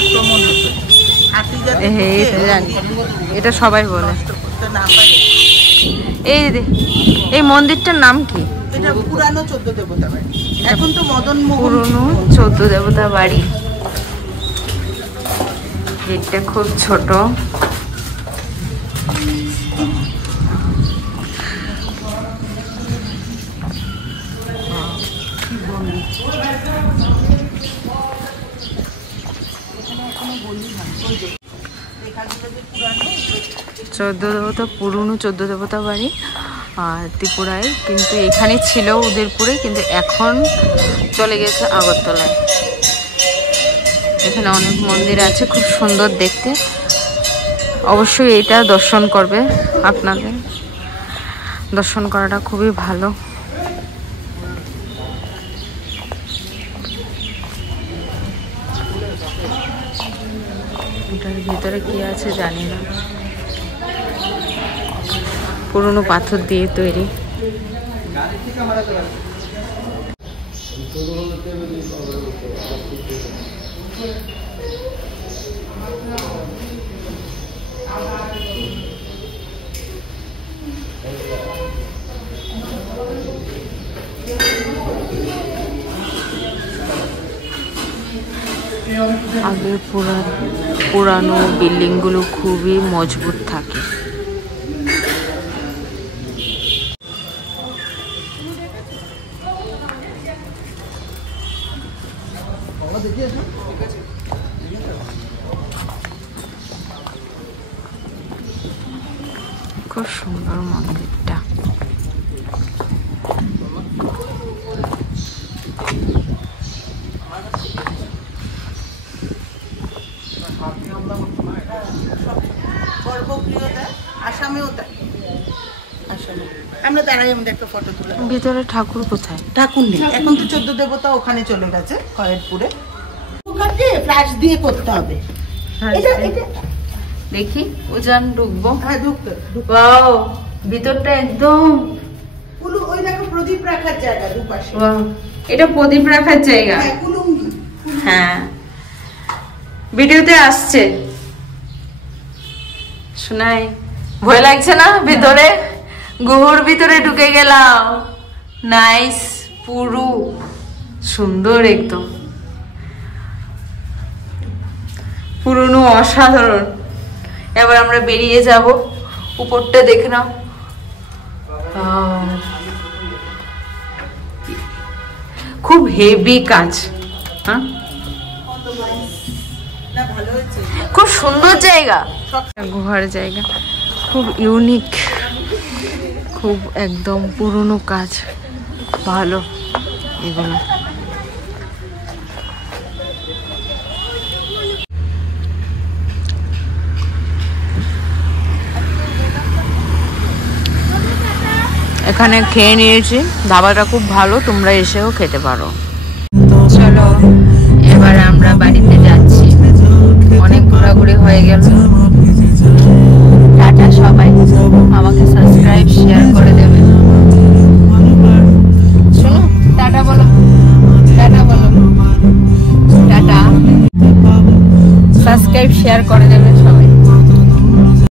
আক্রমণ হতো, হাতি যাতে এটা সবাই বলে। এই মন্দিরটার নাম কি? এটা পুরানো 14 দেবতা বাড়ি, এখন তো মদন মোহন। পুরনো 14 দেবতা বাড়ি। গেটটা খুব ছোট। পুরনো 14 দেবতা বাড়ি ত্রিপুরায়, কিন্তু এখানে ছিল উদয়পুরে, কিন্তু এখন চলে গেছে আগরতলায়। এখানে অনেক মন্দির আছে, খুব সুন্দর দেখতে। অবশ্যই এটা দর্শন করবে, আপনাদের দর্শন করাটা খুবই ভালো। এটার ভিতরে কি আছে জানি না, পুরনো পাথর দিয়ে তৈরি। আগের পুরানো বিল্ডিংগুলো খুবই মজবুত থাকে। খুব সুন্দর মন্দিরটা। আমরা দাঁড়াই, আমাদের একটা ফটো তুলে। ভিতরে ঠাকুর কোথায়? ঠাকুর নেই, এখন তো 14 দেবতা ওখানে চলে গেছে খয়েরপুরে। ওখানে ফ্ল্যাশ দিয়ে করতে হবে। দেখি উজান ঢুকবো। হ্যাঁ ঢুকতে। ভিতরটা একদম ওই দেখো প্রদীপ রাখার জায়গা দুপাশে। এটা প্রদীপ রাখার জায়গা। হ্যাঁ, ভিডিওতে আসছে। শোনাই ভয় লাগছে না? ভিতরে গুহার ভিতরে ঢুকে গেলাম। নাইস, পুরো সুন্দর, একদম পুরনো, অসাধারণ। এবার আমরা বেরিয়ে যাব, উপরটা দেখে নাও। খুব হেভি কাজ। হ্যাঁ, খুব সুন্দর জায়গা, গুহার জায়গা, খুব ইউনিক, খুব একদম পুরনো কাজ, ভালো এগুলো। এখানে খেয়ে নিয়েছি, ধাবাটা খুব ভালো, তোমরা এসেও খেতে পারো। চলো এবার আমরা বাড়িতে যাচ্ছি, অনেক ঘোরাঘুরি হয়ে গেল। টাটা সবাই, আমাকে সাবস্ক্রাইব শেয়ার করে দেবে। শোনো, টাটা বলো, টাটা বলো, টাটা। সাবস্ক্রাইব শেয়ার করে দেবে সবাই।